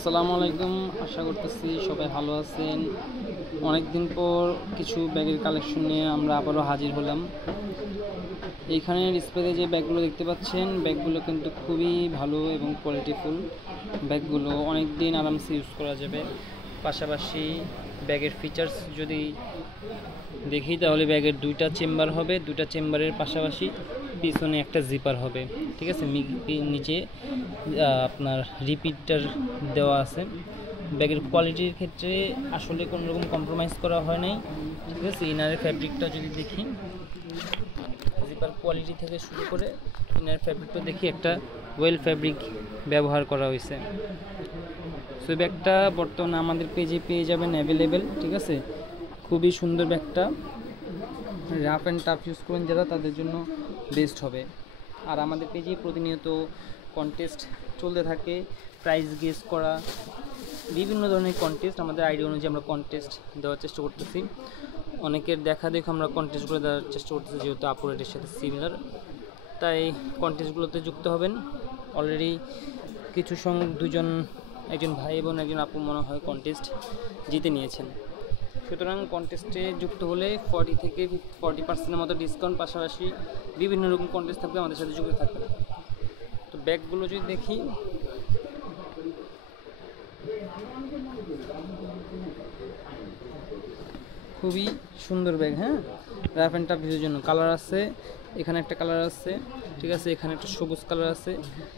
আসসালামু আলাইকুম, আশা করতেছি সবাই ভালো আছেন। অনেক দিন পর কিছু ব্যাগের কালেকশন নিয়ে আমরা আবারও হাজির হলাম। এইখানে ডিসপ্লেতে যে ব্যাগগুলো দেখতে পাচ্ছেন, ব্যাগগুলো কিন্তু খুবই ভালো এবং কোয়ালিটিফুল। ব্যাগগুলো অনেক দিন আরামসে ইউজ করা যাবে। পাশাপাশি ব্যাগের ফিচার্স যদি দেখি তাহলে ব্যাগের দুইটা চেম্বার হবে, দুইটা চেম্বারের পাশাপাশি পিছনে একটা জিপার হবে, ঠিক আছে। নিচে আপনার রিপিটার দেওয়া আছে। ব্যাগের কোয়ালিটির ক্ষেত্রে আসলে কোনো রকম কম্প্রোমাইজ করা হয় নাই, ঠিক আছে। ইনারের ফ্যাব্রিকটা যদি দেখি, জিপার কোয়ালিটি থেকে শুরু করে ইনারের ফ্যাব্রিকটা দেখি, একটা ওয়েল ফ্যাব্রিক ব্যবহার করা হয়েছে। সো ব্যাগটা বর্তমানে আমাদের পেজে পেয়ে যাবেন অ্যাভেলেবেল, ঠিক আছে। খুবই সুন্দর ব্যাগটা, রাফ অ্যান্ড টাফ ইউজ করেন যারা, তাদের জন্য বেস্ট হবে। আর আমাদের পেজে প্রতিনিয়ত কন্টেস্ট চলতে থাকে, প্রাইজ গেস করা, বিভিন্ন ধরনের কন্টেস্ট। আমাদের আইডিয়া অনুযায়ী আমরা কন্টেস্ট দেওয়ার চেষ্টা করতেছি। অনেকের দেখা দেখে আমরা কন্টেস্টগুলো দেওয়ার চেষ্টা করতেছি, যেহেতু আপুরেটের সাথে সিমিলার, তাই কন্টেস্টগুলোতে যুক্ত হবেন। অলরেডি কিছু দুজন, একজন ভাই এবং একজন আপু মনে হয় কন্টেস্ট জিতে নিয়েছেন। সুতরাং কন্টেস্টে যুক্ত হলে 40 থেকে 40% মতো ডিসকাউন্ট, পাশাপাশি বিভিন্ন রকম কন্টেস্ট থাকবে, আমাদের সাথে যুক্ত থাকবে। তো ব্যাগগুলো যদি দেখি, খুবই সুন্দর ব্যাগ, হ্যাঁ। রাফ অ্যান্ড টাফ ইউজের জন্য কালার আছে, এখানে একটা কালার আছে, ঠিক আছে। এখানে একটা সবুজ কালার আছে,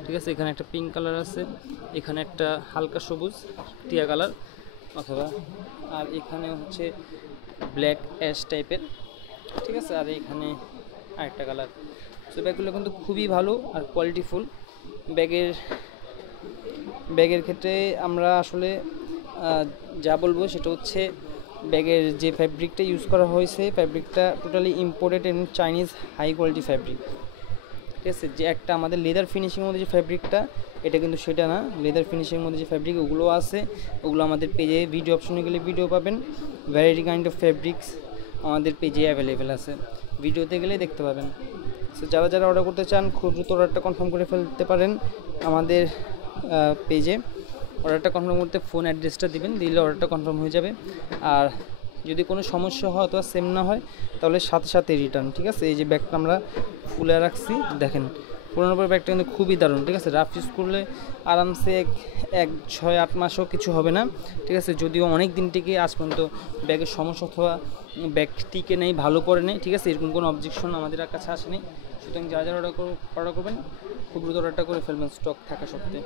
ঠিক আছে। এখানে একটা পিঙ্ক কালার আছে, এখানে একটা হালকা সবুজ টিয়া কালার অথবা, আর এখানে হচ্ছে ব্ল্যাক অ্যাশ টাইপের, ঠিক আছে। আর এখানে আরেকটা কালার। সো ব্যাগগুলো কিন্তু খুবই ভালো আর কোয়ালিটিফুল। ব্যাগের ক্ষেত্রে আমরা আসলে যা বলবো সেটা হচ্ছে, ব্যাগের যে ফ্যাব্রিকটা ইউজ করা হয়েছে, ফ্যাব্রিকটা totally imported and Chinese high quality fabric, ঠিক আছে। যে একটা আমাদের লেদার ফিনিশিংয়ের মধ্যে যে ফ্যাব্রিকটা, এটা কিন্তু সেটা না। লেদার ফিনিশিংয়ের মধ্যে যে ফ্যাব্রিক ওগুলো আছে, ওগুলো আমাদের পেজে ভিডিও অপশনে গেলে ভিডিও পাবেন। ভ্যারাইটি কাইন্ড অফ ফ্যাব্রিক্স আমাদের পেজে অ্যাভেলেবেল আছে, ভিডিওতে গেলে দেখতে পাবেন। সো যারা অর্ডার করতে চান, খুব দ্রুত অর্ডারটা কনফার্ম করে ফেলতে পারেন আমাদের পেজে। অর্ডারটা কনফার্ম করতে ফোন অ্যাড্রেসটা দিবেন, দিলে অর্ডারটা কনফার্ম হয়ে যাবে। আর যদি কোনো সমস্যা হয় অথবা সেম না হয়, তাহলে সাথে সাথে রিটার্ন, ঠিক আছে। এই যে ব্যাগটা আমরা ফুলে রাখছি, দেখেন পুরোনো পর ব্যাগটা কিন্তু খুবই দারুণ, ঠিক আছে। রাফ ইউজ করলে আরামসে 6-8 মাসও কিছু হবে না, ঠিক আছে। যদিও অনেক দিন থেকে আজ পর্যন্ত ব্যাগের সমস্যা অথবা ব্যাগ টিকে নেই, ভালো পড়ে নেই, ঠিক আছে। এরকম কোনো অবজেকশন আমাদের কাছে আসেনি। সুতরাং যারা অর্ডার করবেন, খুব দ্রুত অর্ডারটা করে ফেলবেন স্টক থাকা সত্ত্বে।